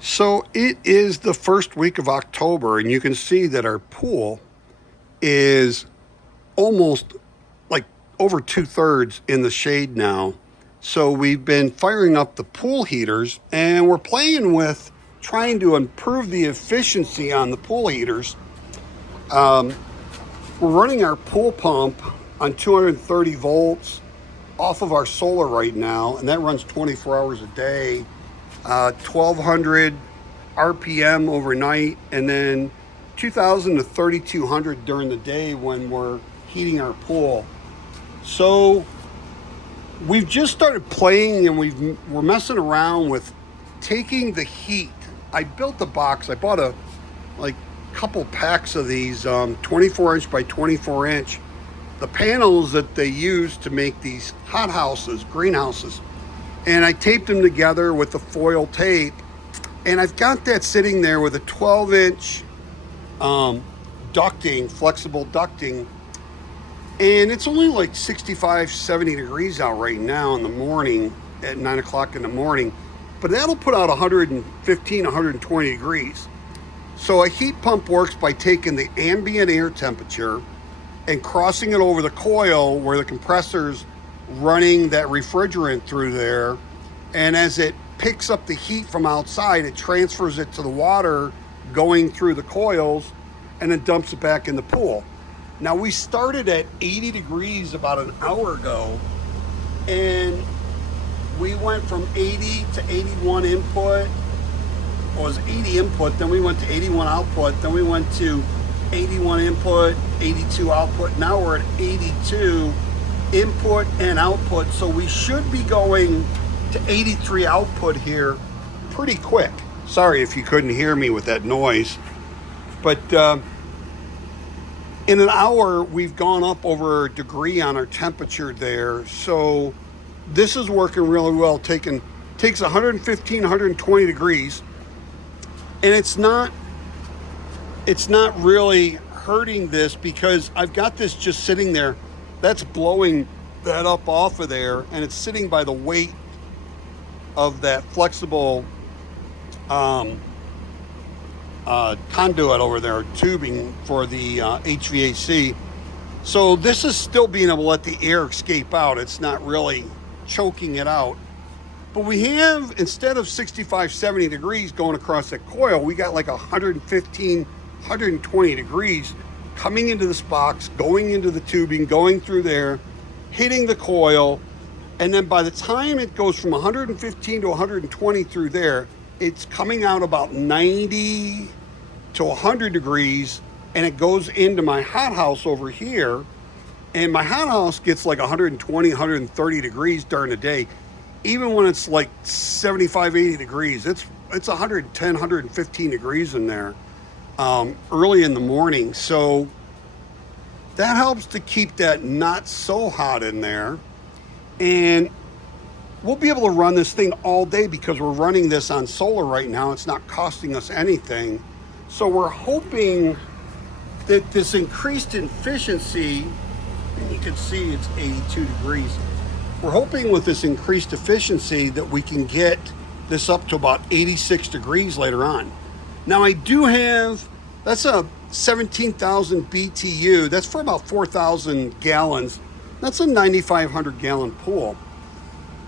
So it is the first week of October, and you can see that our pool is almost like over 2/3 in the shade now. So we've been firing up the pool heaters, and we're playing with trying to improve the efficiency on the pool heaters. We're running our pool pump on 230 volts off of our solar right now, and that runs 24 hours a day, 1200 RPM overnight, and then 2000 to 3200 during the day when we're heating our pool. So we've just started playing, and we're messing around with taking the heat. I built a box. I bought a like couple packs of these 24 inch by 24 inch, the panels that they use to make these hot houses, greenhouses. And I taped them together with the foil tape. And I've got that sitting there with a 12-inch ducting, flexible ducting. And it's only like 65, 70 degrees out right now in the morning at 9 o'clock in the morning. But that'll put out 115, 120 degrees. So a heat pump works by taking the ambient air temperature and crossing it over the coil where the compressor's running that refrigerant through there. And as it picks up the heat from outside, it transfers it to the water going through the coils and then dumps it back in the pool. Now, we started at 80 degrees about an hour ago, and we went from 80 to 81 input. It was 80 input, then we went to 81 output, then we went to 81 input, 82 output. Now we're at 82 input and output, so we should be going to 83 output here pretty quick. Sorry if you couldn't hear me with that noise, but in an hour we've gone up over a degree on our temperature there. So this is working really well. Takes 115, 120 degrees, and it's not really hurting this because I've got this just sitting there. That's blowing that up off of there, and it's sitting by the weight of that flexible conduit over there, tubing for the HVAC. So this is still being able to let the air escape out. It's not really choking it out. But we have, instead of 65, 70 degrees going across that coil, we got like 115, 120 degrees coming into this box, going into the tubing, going through there, hitting the coil. And then by the time it goes from 115 to 120 through there, it's coming out about 90 to 100 degrees, and it goes into my hothouse over here. And my hothouse gets like 120, 130 degrees during the day. Even when it's like 75, 80 degrees, it's 110, 115 degrees in there early in the morning. So that helps to keep that not so hot in there. And we'll be able to run this thing all day because we're running this on solar right now. It's not costing us anything. So we're hoping that this increased efficiency, and you can see it's 82 degrees. We're hoping with this increased efficiency that we can get this up to about 86 degrees later on. Now I do have, that's a 17,000 BTU. That's for about 4,000 gallons. That's a 9,500 gallon pool.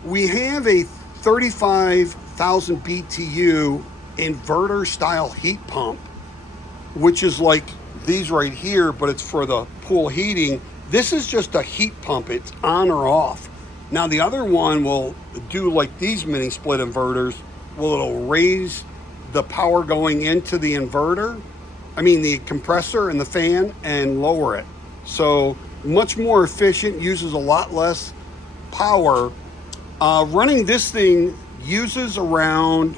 We have a 35,000 BTU inverter style heat pump, which is like these right here, but it's for the pool heating. This is just a heat pump. It's on or off. Now the other one will do like these mini split inverters. Well, it'll raise the power going into the inverter, the compressor and the fan, and lower it. So much more efficient, uses a lot less power. Running this thing uses around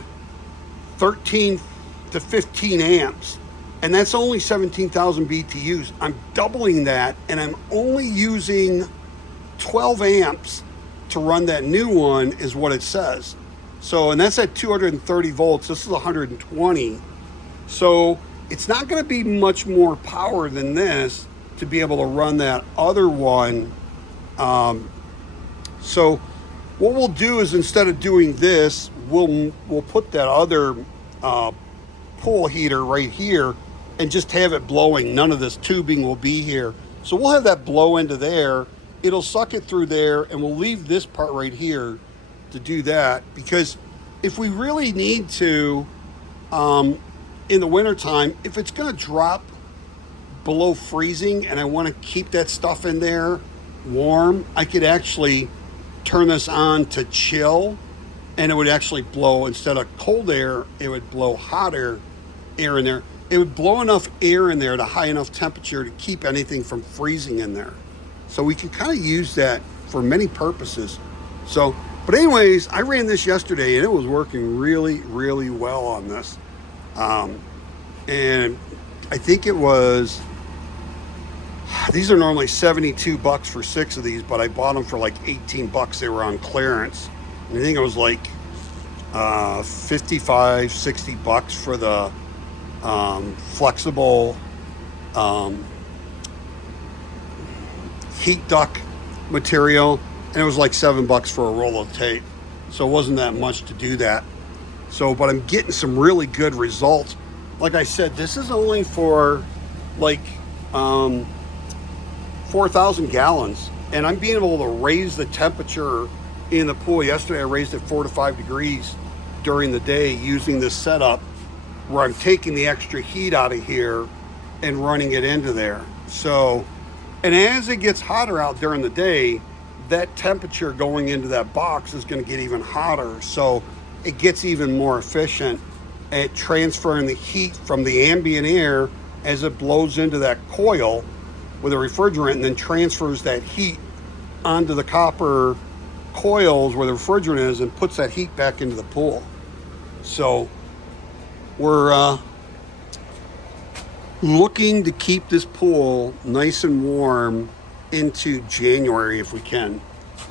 13 to 15 amps, and that's only 17,000 BTUs. I'm doubling that, and I'm only using 12 amps to run that new one, is what it says. So, and that's at 230 volts. This is 120. So it's not going to be much more power than this to be able to run that other one. So what we'll do is, instead of doing this, we'll put that other pool heater right here and just have it blowing. None of this tubing will be here. So we'll have that blow into there. It'll suck it through there, and we'll leave this part right here to do that, because if we really need to, in the wintertime, if it's going to drop below freezing and I want to keep that stuff in there warm, I could actually turn this on to chill, and it would actually blow, instead of cold air, it would blow hotter air in there. It would blow enough air in there to high enough temperature to keep anything from freezing in there. So we can kind of use that for many purposes. So, but anyways, I ran this yesterday and it was working really, really well on this. And I think it was, these are normally $72 for 6 of these, but I bought them for like $18. They were on clearance. And I think it was like $55-$60 for the flexible heat duct material, and it was like $7 for a roll of tape. So it wasn't that much to do that. So, but I'm getting some really good results. Like I said, this is only for like 4,000 gallons, and I'm being able to raise the temperature in the pool. Yesterday I raised it 4 to 5 degrees during the day using this setup where I'm taking the extra heat out of here and running it into there. So, and as it gets hotter out during the day, that temperature going into that box is going to get even hotter. So it gets even more efficient at transferring the heat from the ambient air as it blows into that coil with a refrigerant, and then transfers that heat onto the copper coils where the refrigerant is and puts that heat back into the pool. So we're looking to keep this pool nice and warm into January if we can.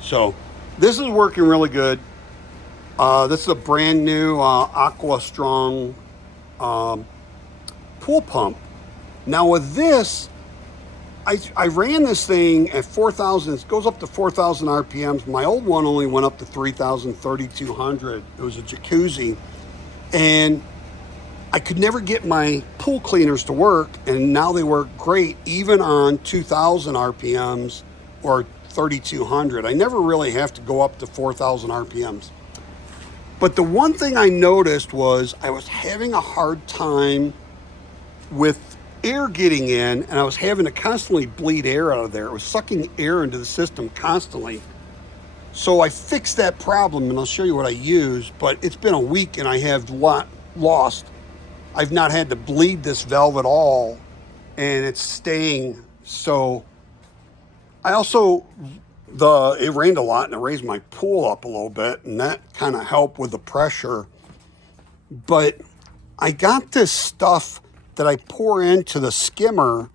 So this is working really good. This is a brand new Aqua Strong pool pump. Now with this, I ran this thing at 4,000. It goes up to 4,000 RPMs. My old one only went up to 3,000, 3,200. It was a jacuzzi. And I could never get my pool cleaners to work, and now they work great, even on 2,000 RPMs or 3,200. I never really have to go up to 4,000 RPMs. But the one thing I noticed was I was having a hard time with air getting in, and I was having to constantly bleed air out of there. It was sucking air into the system constantly. So I fixed that problem, and I'll show you what I used, but it's been a week and I have lost. I've not had to bleed this valve at all, and it's staying. So I also, it rained a lot and it raised my pool up a little bit, and that kind of helped with the pressure. But I got this stuff that I pour into the skimmer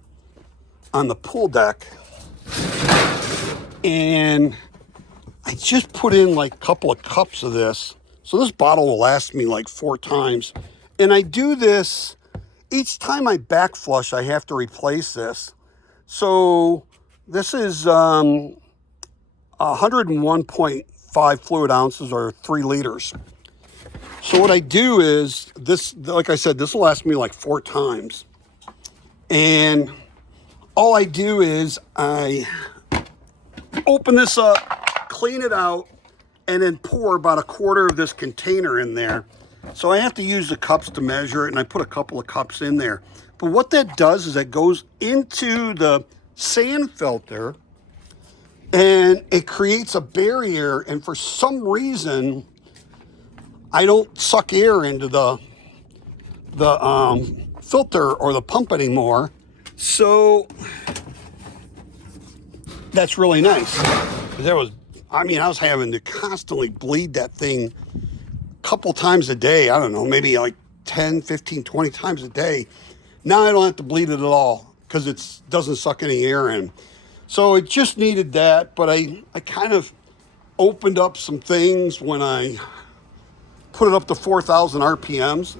on the pool deck, and I just put in like a couple of cups of this. So this bottle will last me like 4 times. And I do this each time I back flush, I have to replace this. So this is 101.5 fluid ounces, or 3 liters. So what I do is this, like I said, this will last me like 4 times. And all I do is I open this up, clean it out, and then pour about 1/4 of this container in there. So I have to use the cups to measure it, and I put a couple of cups in there. But what that does is it goes into the sand filter, and it creates a barrier, and for some reason I don't suck air into the filter or the pump anymore. So that's really nice. I was having to constantly bleed that thing a couple times a day. I don't know, maybe like 10, 15, 20 times a day. Now I don't have to bleed it at all because it doesn't suck any air in. So it just needed that, but I kind of opened up some things when I put it up to 4,000 RPMs.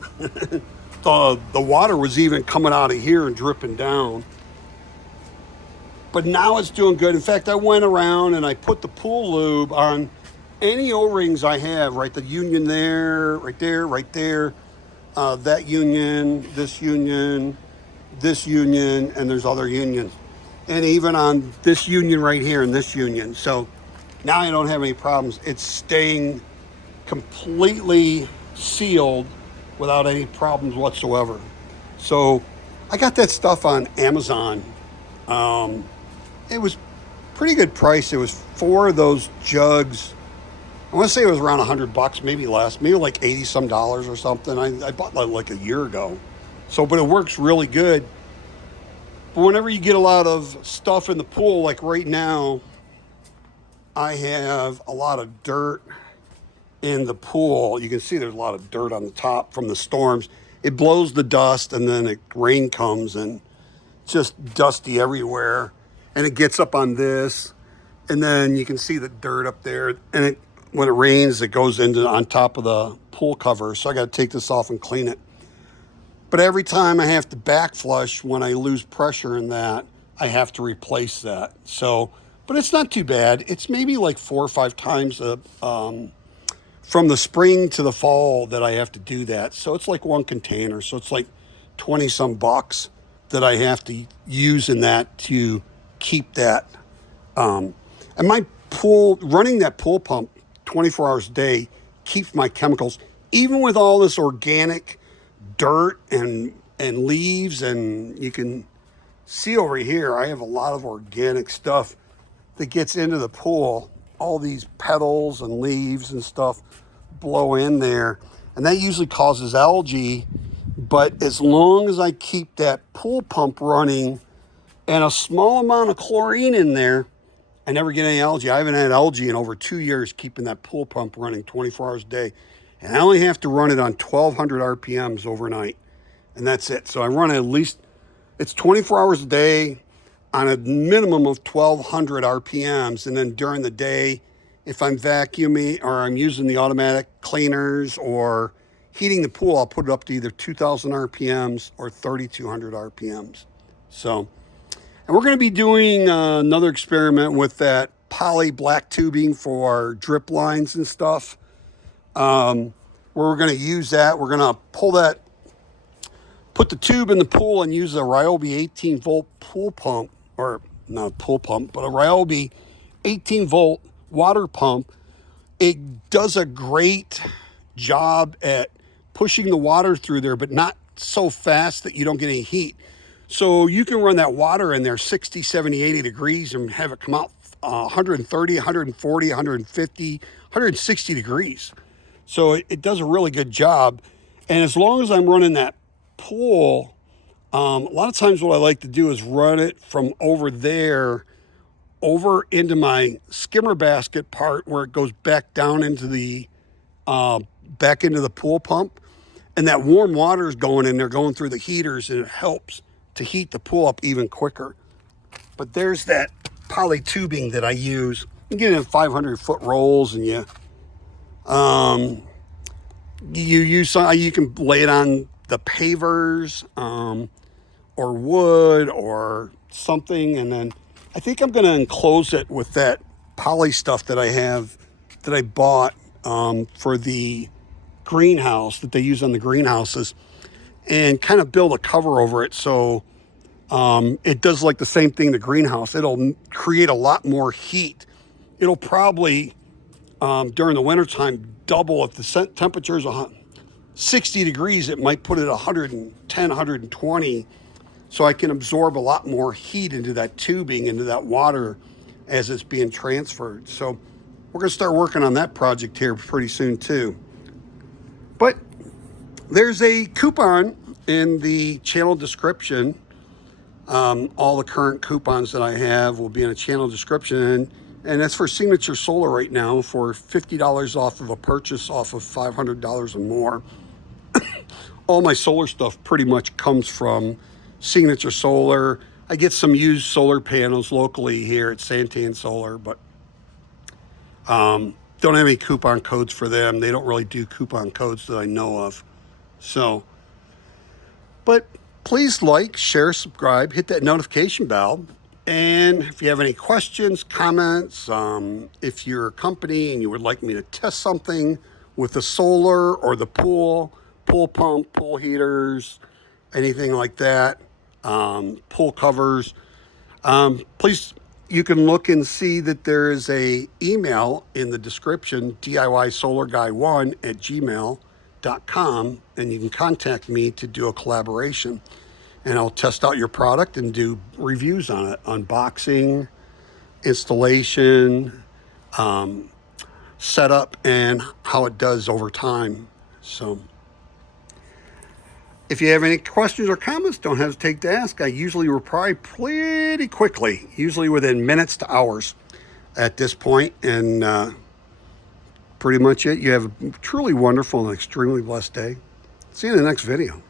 The water was even coming out of here and dripping down. But now it's doing good. In fact, I went around and I put the pool lube on any O-rings I have, right? The Union there, right there, right there. that union, this union, this union, and there's other unions. And even on this union right here and this union. So now I don't have any problems. It's staying completely sealed without any problems whatsoever. So I got that stuff on Amazon. It was pretty good price. It was 4 of those jugs. I want to say it was around $100, maybe less, maybe like 80 some dollars or something. I bought like a year ago. So, but it works really good. But whenever you get a lot of stuff in the pool, like right now, I have a lot of dirt in the pool. You can see there's a lot of dirt on the top from the storms. It blows the dust, and then rain comes and just dusty everywhere. And it gets up on this, and then you can see the dirt up there. And when it rains, it goes into on top of the pool cover. So I got to take this off and clean it. But every time I have to back flush, when I lose pressure in that, I have to replace that. So, but it's not too bad. It's maybe like 4 or 5 times from the spring to the fall that I have to do that. So it's like one container. So it's like 20 some bucks that I have to use in that to keep that. And my pool, running that pool pump 24 hours a day, keeps my chemicals, even with all this organic dirt and leaves. And you can see over here, I have a lot of organic stuff that gets into the pool. All these petals and leaves and stuff blow in there, and that usually causes algae. But as long as I keep that pool pump running and a small amount of chlorine in there, I never get any algae. I haven't had algae in over 2 years keeping that pool pump running 24 hours a day. And I only have to run it on 1,200 RPMs overnight, and that's it. So I run at least, it's 24 hours a day on a minimum of 1,200 RPMs. And then during the day, if I'm vacuuming or I'm using the automatic cleaners or heating the pool, I'll put it up to either 2,000 RPMs or 3,200 RPMs. So, and we're going to be doing another experiment with that poly black tubing for drip lines and stuff. Where we're going to use that. We're going to put the tube in the pool and use a Ryobi 18 volt pool pump, or not a pool pump, but a Ryobi 18 volt water pump. It does a great job at pushing the water through there, but not so fast that you don't get any heat. So you can run that water in there 60, 70, 80 degrees and have it come out 130, 140, 150, 160 degrees. So it does a really good job. And as long as I'm running that pool, a lot of times what I like to do is run it from over there over into my skimmer basket part where it goes back down into the pool pump. And that warm water is going in there, going through the heaters, and it helps to heat the pool up even quicker. But there's that poly tubing that I use. You get it in 500-foot rolls, and you use you can lay it on the pavers or wood or something, and then I think I'm going to enclose it with that poly stuff that I bought for the greenhouse that they use on the greenhouses, and kind of build a cover over it so it does like the same thing the greenhouse. It'll create a lot more heat. It'll probably during the wintertime double. If the temperature is 60 degrees, it might put it 110, 120, so I can absorb a lot more heat into that tubing, into that water as it's being transferred. So we're going to start working on that project here pretty soon too. But there's a coupon in the channel description. All the current coupons that I have will be in a channel description, and that's for Signature Solar right now for $50 off of a purchase off of $500 or more. All my solar stuff pretty much comes from Signature Solar. I get some used solar panels locally here at Santan Solar, but don't have any coupon codes for them. They don't really do coupon codes that I know of. So, but please like, share, subscribe, hit that notification bell. And if you have any questions, comments, if you're a company and you would like me to test something with the solar or the pool pool pump, pool heaters, anything like that, pool covers. Please, you can look and see that there is a email in the description, DIYSolarGuy1@gmail.com, and you can contact me to do a collaboration. And I'll test out your product and do reviews on it, unboxing, installation, setup, and how it does over time. So if you have any questions or comments, don't hesitate to ask. I usually reply pretty quickly, usually within minutes to hours at this point. And pretty much it. You have a truly wonderful and extremely blessed day. See you in the next video.